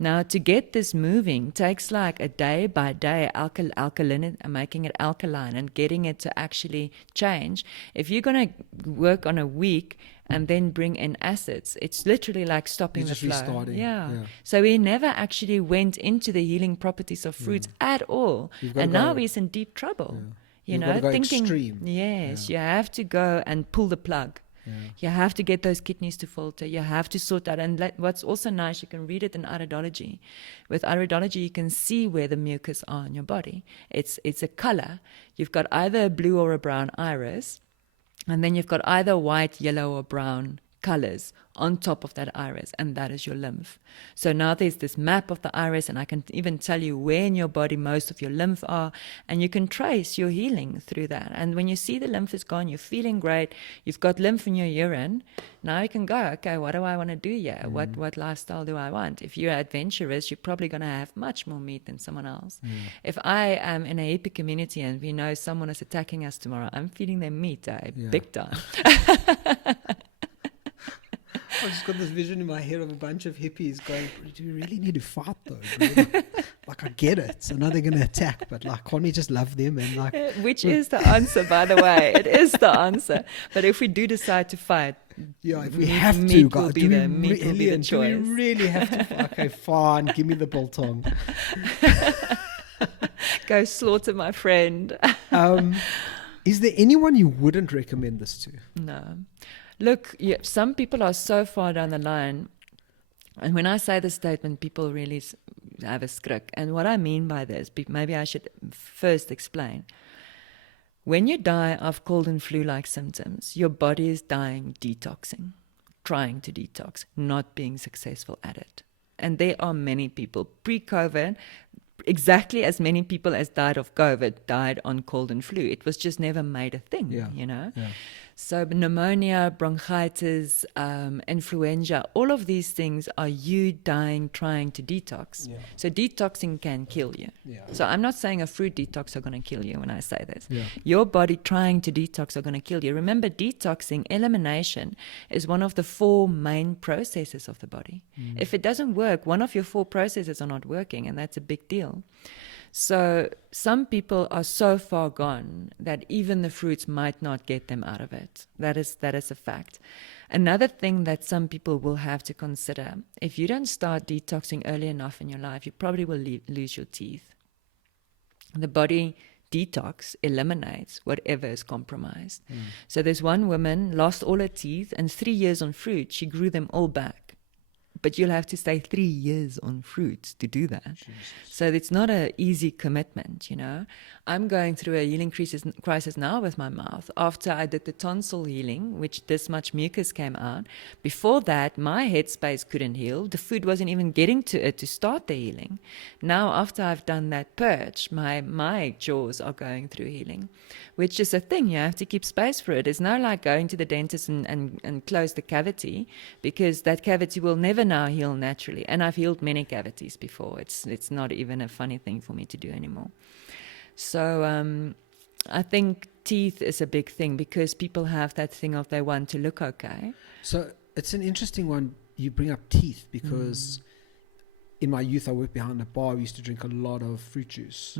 Now, to get this moving takes like a day by day alkaline, making it alkaline and getting it to actually change. If you're going to work on a week and then bring in acids, it's literally like stopping the flow. Restarting. Yeah. So he never actually went into the healing properties of fruits at all. And now he's in deep trouble. You've got to go thinking, extreme. Yes, you have to go and pull the plug. You have to get those kidneys to filter. You have to sort out. And what's also nice, you can read it in iridology. With iridology, you can see where the mucus are in your body. It's a color. You've got either a blue or a brown iris, and then you've got either white, yellow, or brown colors on top of that iris, and that is your lymph. So now there's this map of the iris, and I can even tell you where in your body most of your lymph are, and you can trace your healing through that. And when you see the lymph is gone, you're feeling great, you've got lymph in your urine, now you can go, okay, what do I want to do here? What lifestyle do I want? If you're adventurous, you're probably going to have much more meat than someone else. If I am in a hippie community and we know someone is attacking us tomorrow, I'm feeding them meat, big time. I've just got this vision in my head of a bunch of hippies going, do we really need to fight though? Bro? Like, I get it. So now they're going to attack, but like, can't we just love them? And like, which is the answer, by the way. It is the answer. But if we do decide to fight, if we have to, meat guys, will be the choice. Do we really have to fight? Okay, fine. Give me the biltong. Go slaughter my friend. Is there anyone you wouldn't recommend this to? No. Look, some people are so far down the line, and when I say this statement, people really have a skrik. And what I mean by this, maybe I should first explain. When you die of cold and flu-like symptoms, your body is dying detoxing, trying to detox, not being successful at it. And there are many people pre-COVID, exactly as many people as died of COVID died on cold and flu. It was just never made a thing, you know. Yeah. So pneumonia, bronchitis, influenza, all of these things are you dying trying to detox. Yeah. So detoxing can kill you. Yeah. So I'm not saying a fruit detox are going to kill you when I say this. Yeah. Your body trying to detox are going to kill you. Remember, detoxing, elimination, is one of the 4 main processes of the body. If it doesn't work, one of your 4 processes are not working, and that's a big deal. So some people are so far gone that even the fruits might not get them out of it. That is a fact. Another thing that some people will have to consider, if you don't start detoxing early enough in your life, you probably will lose your teeth. The body detox eliminates whatever is compromised. So there's one woman lost all her teeth, and 3 years on fruit, she grew them all back. But you'll have to stay 3 years on fruits to do that. Jesus. So it's not an easy commitment, you know. I'm going through a healing crisis now with my mouth. After I did the tonsil healing, which this much mucus came out, before that, my headspace couldn't heal. The food wasn't even getting to it to start the healing. Now, after I've done that purge, my jaws are going through healing, which is a thing. You have to keep space for it. It's not like going to the dentist and close the cavity, because that cavity will never now heal naturally. And I've healed many cavities before. It's not even a funny thing for me to do anymore. So I think teeth is a big thing, because people have that thing of they want to look okay. So it's an interesting one. You bring up teeth, because in my youth I worked behind a bar. We used to drink a lot of fruit juice,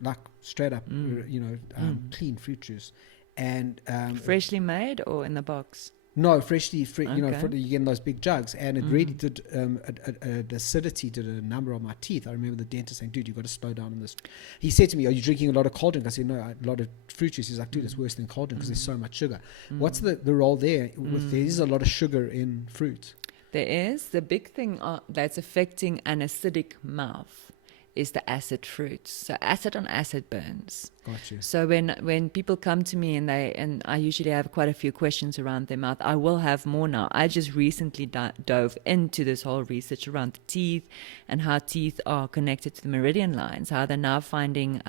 like straight up, clean fruit juice. And freshly made or in the box? No, freshly, you know, you get in those big jugs, and it really did, the acidity did a number on my teeth. I remember the dentist saying, dude, you've got to slow down on this. He said to me, are you drinking a lot of cold drink? I said, no, a lot of fruit juice. He's like, dude, it's worse than cold drink because there's so much sugar. What's the role there? There is a lot of sugar in fruit. There is. The big thing that's affecting an acidic mouth is the acid fruits. So acid on acid burns. Gotcha. So when people come to me and I usually have quite a few questions around their mouth, I will have more now. I just recently dove into this whole research around the teeth and how teeth are connected to the meridian lines, how they're now finding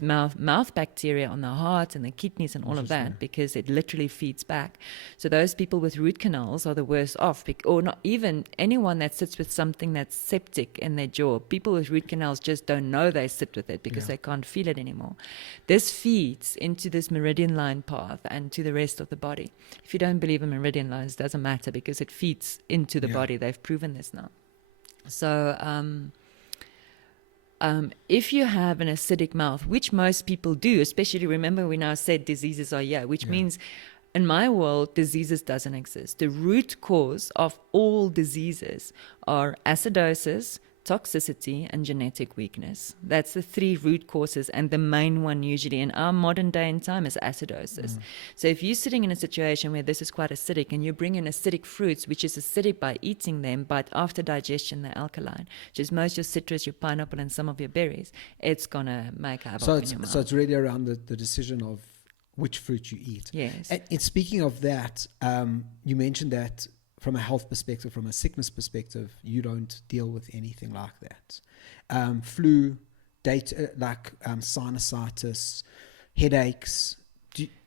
mouth bacteria on the heart and the kidneys and all of that, because it literally feeds back. So those people with root canals are the worst off, or not even anyone that sits with something that's septic in their jaw. People with root canals just don't know they sit with it because they can't feel it anymore. This feeds into this meridian line path and to the rest of the body. If you don't believe in meridian lines, it doesn't matter, because it feeds into the body. They've proven this now. So if you have an acidic mouth, which most people do, especially, remember we now said diseases are here, which means in my world, diseases doesn't exist. The root cause of all diseases are acidosis, toxicity, and genetic weakness. That's the 3 root causes, and the main one usually in our modern day and time is acidosis. So if you're sitting in a situation where this is quite acidic and you bring in acidic fruits, which is acidic by eating them, but after digestion they're alkaline, which is most your citrus, your pineapple, and some of your berries, it's going to make havoc in your mouth. So it's really around the decision of which fruit you eat. Yes. And speaking of that, you mentioned that from a health perspective, from a sickness perspective, you don't deal with anything like that. Flu, sinusitis, headaches.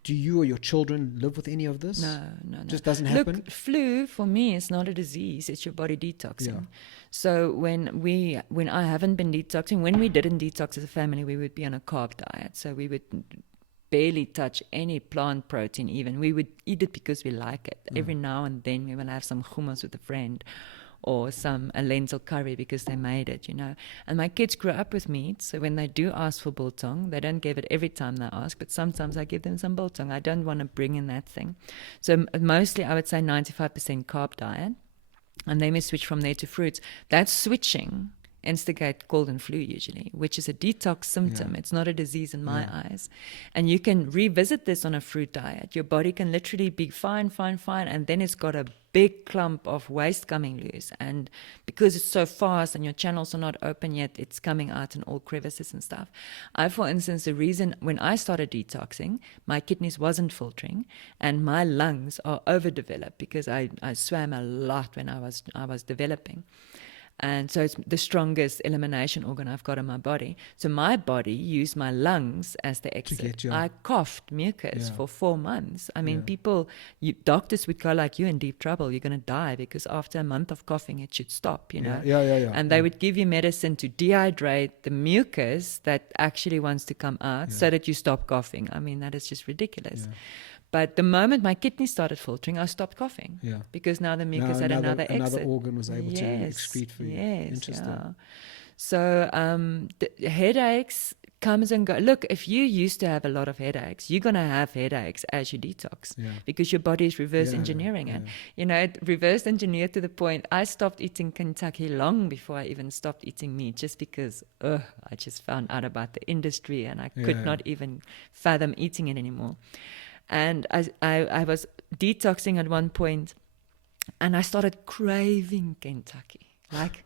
Do you or your children live with any of this? No. Just doesn't happen? Look, flu for me is not a disease, it's your body detoxing. So when I haven't been detoxing, when we didn't detox as a family, we would be on a carb diet. So we would barely touch any plant protein even. We would eat it because we like it. Every now and then we will have some hummus with a friend or a lentil curry because they made it, And my kids grew up with meat, so when they do ask for biltong, they don't give it every time they ask, but sometimes I give them some biltong. I don't want to bring in that thing. So mostly I would say 95% carb diet, and then we switch from there to fruits. That switching instigate cold and flu usually, which is a detox symptom. It's not a disease in my eyes. And you can revisit this on a fruit diet. Your body can literally be fine, and then it's got a big clump of waste coming loose. And because it's so fast and your channels are not open yet, it's coming out in all crevices and stuff. For instance, the reason when I started detoxing, my kidneys wasn't filtering and my lungs are overdeveloped because I swam a lot when I was developing. And so it's the strongest elimination organ I've got in my body. So my body used my lungs as the exit. I coughed mucus for 4 months. I mean, doctors would go like, you're in deep trouble. You're going to die because after a month of coughing, it should stop, And they would give you medicine to dehydrate the mucus that actually wants to come out so that you stop coughing. I mean, that is just ridiculous. But the moment my kidneys started filtering, I stopped coughing. Because now the mucus had another exit. Another organ was able to excrete for you. Interesting. Yeah. So the headaches comes and goes. Look, if you used to have a lot of headaches, you're going to have headaches as you detox because your body is reverse engineering it. It reverse engineered to the point I stopped eating Kentucky long before I even stopped eating meat just because I just found out about the industry and I could not even fathom eating it anymore. And I was detoxing at one point and I started craving Kentucky, like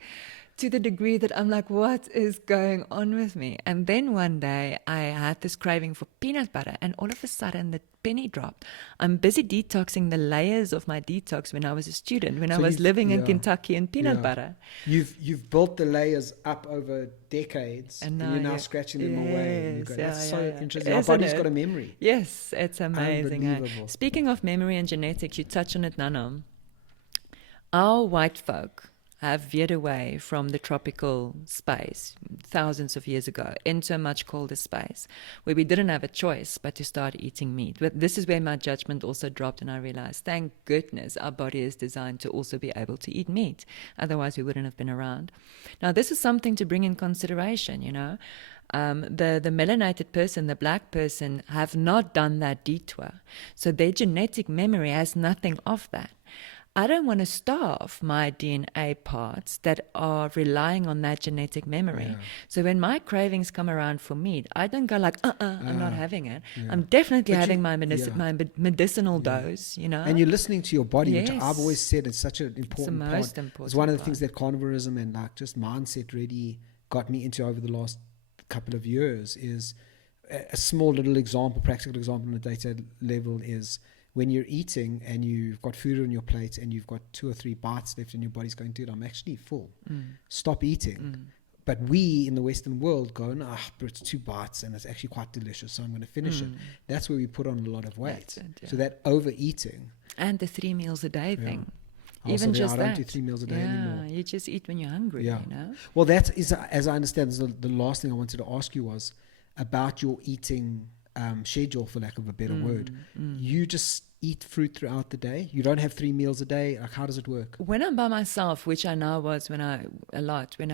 to the degree that I'm like, what is going on with me? And then one day I had this craving for peanut butter and all of a sudden the penny dropped. I'm busy detoxing the layers of my detox when I was a student, when I was living in Kentucky and peanut butter. You've built the layers up over decades and you're now scratching them away. And that's so interesting. Our body's got a memory. Yes, it's amazing. Unbelievable. Speaking of memory and genetics, you touch on it, Nana. Our white folk have veered away from the tropical space thousands of years ago into a much colder space where we didn't have a choice but to start eating meat. But this is where my judgment also dropped and I realized, thank goodness our body is designed to also be able to eat meat. Otherwise we wouldn't have been around. Now this is something to bring in consideration, the melanated person, the black person, have not done that detour. So their genetic memory has nothing of that. I don't want to starve my DNA parts that are relying on that genetic memory. So when my cravings come around for meat, I don't go like, I'm not having it. I'm definitely having my medicinal dose, And you're listening to your body, which I've always said is such an important part. It's one of the things that carnivorism and like just mindset really got me into over the last couple of years is a small little example, practical example on a data level is when you're eating and you've got food on your plate and you've got 2 or 3 bites left and your body's going, dude, I'm actually full. Stop eating. But we in the Western world go, no, but it's 2 bites and it's actually quite delicious, so I'm going to finish it. That's where we put on a lot of weight. So that overeating. And the 3 meals a day thing. Even just that. I don't do 3 meals a day anymore. You just eat when you're hungry, Well, that is, as I understand, the last thing I wanted to ask you was about your eating schedule, for lack of a better word. You just eat fruit throughout the day? You don't have 3 meals a day? Like, how does it work? When I'm by myself, which I now was when I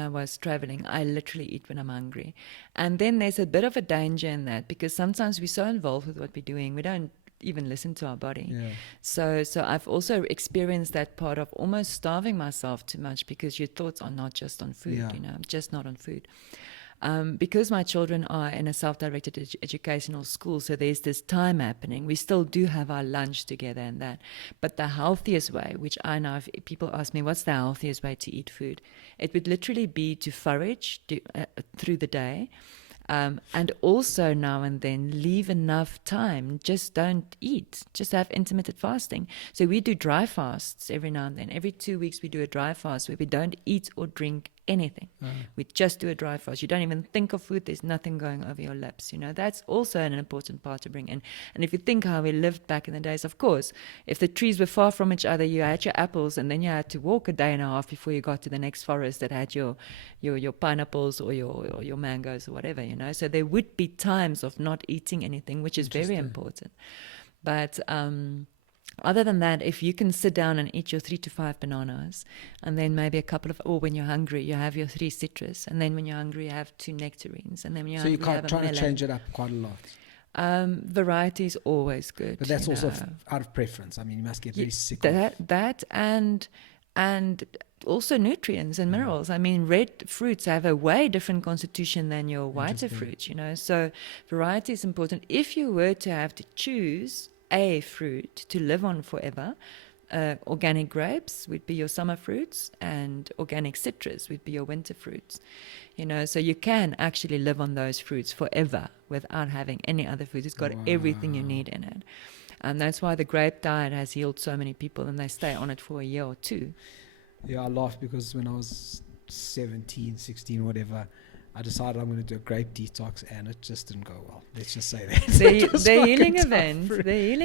was traveling, I literally eat when I'm hungry. And then there's a bit of a danger in that because sometimes we're so involved with what we're doing, we don't even listen to our body. Yeah. So I've also experienced that part of almost starving myself too much because your thoughts are not just on food, Yeah. you know, just not on food. Because my children are in a self-directed educational school, so there's this time happening. We still do have our lunch together and that. But the healthiest way, which I know, if people ask me, what's the healthiest way to eat food? It would literally be to forage through the day. And also now and then leave enough time. Just don't eat. Just have intermittent fasting. So we do dry fasts every now and then. Every 2 weeks we do a dry fast where we don't eat or drink anything. We just do a dry fast. You don't even think of food. There's nothing going over your lips. You know, that's also an important part to bring in. And if you think how we lived back in the days, of course, if the trees were far from each other, you had your apples and then you had to walk a day and a half before you got to the next forest that had your pineapples or your mangoes or whatever, you know. So there would be times of not eating anything, which is very important. But other than that, if you can sit down and eat your 3 to 5 bananas, and then maybe a couple of, or when you're hungry, you have your 3 citrus, and then when you're hungry, you have 2 nectarines, and then when you're hungry, you can't try to change it up quite a lot. Variety is always good. But that's also out of preference. I mean, you must get very sick that and also nutrients and minerals. I mean, red fruits have a way different constitution than your whiter fruits, you know. So variety is important. If you were to have to choose a fruit to live on forever, organic grapes would be your summer fruits and organic citrus would be your winter fruits, you know. So you can actually live on those fruits forever without having any other foods. It's got everything you need in it. And that's why the grape diet has healed so many people and they stay on it for a year or two. Yeah, I laughed because when I was 17, 16, whatever, I decided I'm going to do a grape detox and it just didn't go well. Let's just say that. The healing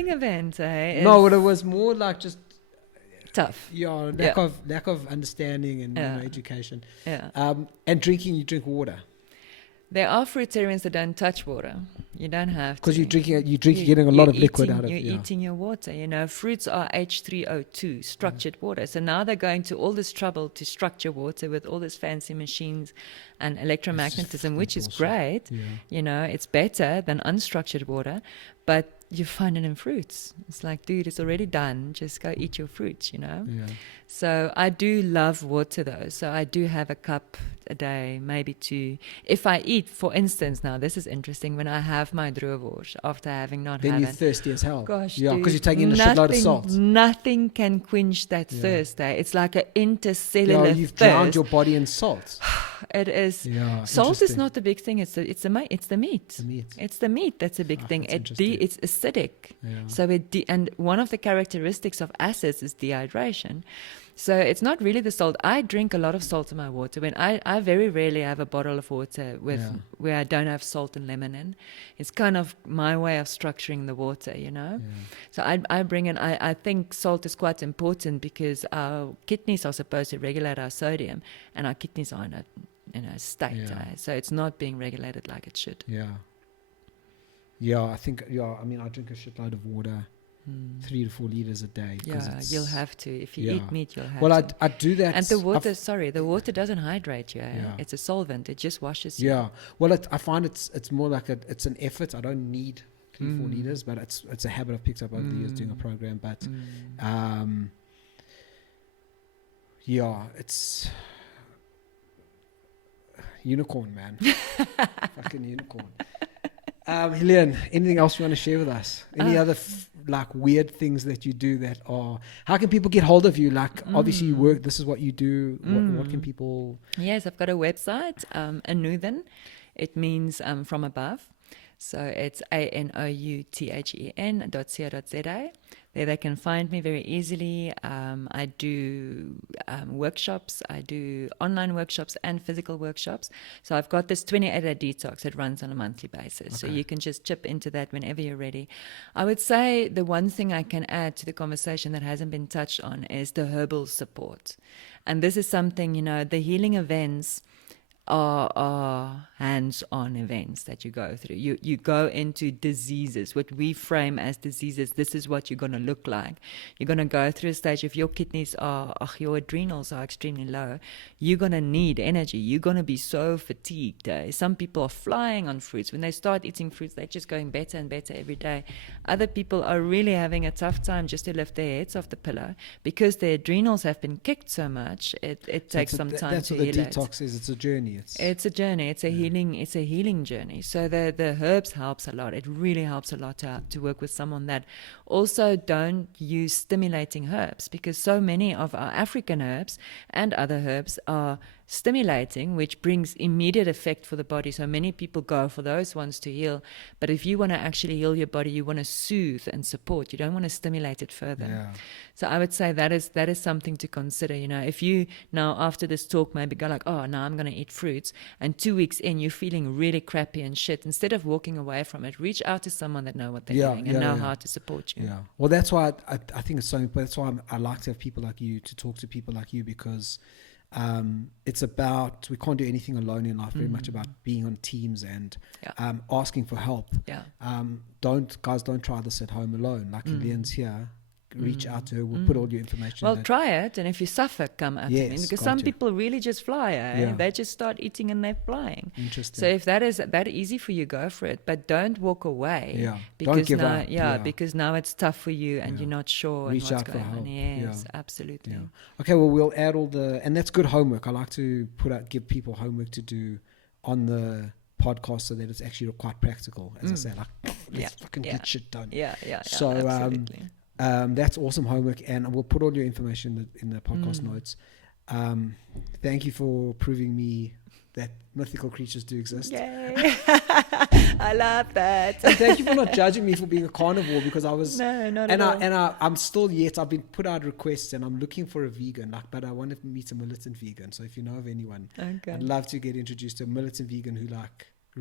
event, No, but it was more like just tough. Yeah, lack of understanding and you know, education. Yeah. And drinking, you drink water. There are fruitarians that don't touch water. You don't have to. Because you're getting a lot of liquid out of it. You're eating your water. You know, fruits are H3O2, structured water. So now they're going to all this trouble to structure water with all these fancy machines and electromagnetism, which is great. Yeah. You know, it's better than unstructured water. But you find it in fruits. It's like, dude, it's already done. Just go eat your fruits, you know. Yeah. So I do love water though. So I do have a cup a day, maybe 2. If I eat, for instance, now this is interesting, when I have my Frugivore after having not then you're thirsty as hell. Gosh, yeah, because you're taking a shitload of salt. Nothing can quench that thirst. It's like an intercellular thirst. You've drowned your body in salt. It is. Yeah, salt is not the big thing. It's the meat. It's the meat. It's the meat that's a big thing. It's acidic. Yeah. So and one of the characteristics of acids is dehydration. So it's not really the salt. I drink a lot of salt in my water. When I very rarely have a bottle of water where I don't have salt and lemon in. It's kind of my way of structuring the water, you know. Yeah. So I bring in. I think salt is quite important because our kidneys are supposed to regulate our sodium, and our kidneys are in a state. Yeah. So it's not being regulated like it should. Yeah. Yeah, I think. Yeah, I mean, I drink a shitload of water. 3 to 4 liters a day. Yeah, you'll have to. If you eat meat, you'll have to. Well, I do that. And the water doesn't hydrate you. It's a solvent. It just washes you. Yeah. Well, I find it's more like it's an effort. I don't need 3-4 liters, but it's a habit I've picked up over the years doing a program. But it's unicorn, man. Fucking unicorn. Helene, anything else you want to share with us? Any other like weird things that you do that are, how can people get hold of you? Like obviously you work, this is what you do. What can people? Yes, I've got a website, Anouthen. It means from above. So it's anouthen.co.za. There they can find me very easily. I do workshops. I do online workshops and physical workshops. So I've got this 28-day detox that runs on a monthly basis. Okay. So you can just chip into that whenever you're ready. I would say the one thing I can add to the conversation that hasn't been touched on is the herbal support. And this is something, you know, the healing events are hands-on events that you go through. You go into diseases, what we frame as diseases. This is what you're going to look like. You're going to go through a stage. If your kidneys your adrenals are extremely low, you're going to need energy. You're going to be so fatigued. Some people are flying on fruits. When they start eating fruits, they're just going better and better every day. Other people are really having a tough time just to lift their heads off the pillow because their adrenals have been kicked so much. It takes some time to heal. That's what the detox is. It's a journey. It's a journey. It's a healing. It's a healing journey. So the herbs helps a lot. It really helps a lot to work with someone that also don't use stimulating herbs, because so many of our African herbs and other herbs are stimulating, which brings immediate effect for the body. So many people go for those ones to heal. But if you want to actually heal your body, you want to soothe and support. You don't want to stimulate it further. Yeah. So I would say that is something to consider. If you now after this talk maybe go like, oh, now I'm going to eat fruits, and 2 weeks in you're feeling really crappy and shit, instead of walking away from it, reach out to someone that know what they're doing and know how to support you. Yeah. Well, that's why I think it's so important. That's why I like to have people like you, to talk to people like you, because it's about, we can't do anything alone in life. Very much about being on teams and asking for help. Don't try this at home alone. Like Leon's here, reach out to her. We'll put all your information. Well, try it, and if you suffer, come out to me, because some people really just fly. They just start eating and they're flying. Interesting. So if that is that easy for you, go for it, but don't walk away. Because don't give now, up. Because now it's tough for you and you're not sure reach what's out going for help. on. Yes, absolutely. Okay, well, we'll add all and that's good homework. I like to give people homework to do on the podcast so that it's actually quite practical. As I say, like, let's fucking get shit done. So absolutely. That's awesome homework, and we'll put all your information in the podcast notes. Thank you for proving me that mythical creatures do exist. Yay. I love that. And thank you for not judging me for being a carnivore, because I was not at all. And I'm still I've been put out requests and I'm looking for a vegan, but I want to meet a militant vegan. So if you know of anyone, I'd love to get introduced to a militant vegan who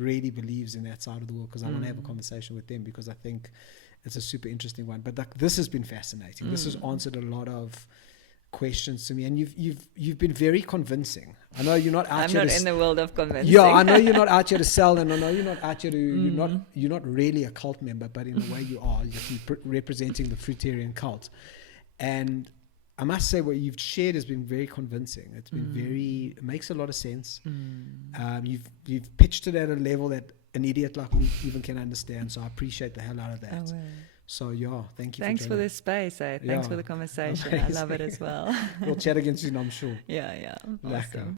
really believes in that side of the world, because I want to have a conversation with them, because I think it's a super interesting one. But this has been fascinating. This has answered a lot of questions to me, and you've been very convincing. I know you're not out I'm here not in the world of convincing. Yeah, I know you're not out here to sell, and I know you're not out here to you're not really a cult member, but in a way you are. You're representing the fruitarian cult, and I must say what you've shared has been very convincing. It's been it makes a lot of sense. You've pitched it at a level that an idiot like me even can understand, so I appreciate the hell out of that. So thank you. Thanks for this space. Thanks for the conversation. Amazing. I love it as well. We'll chat again soon, I'm sure. Awesome.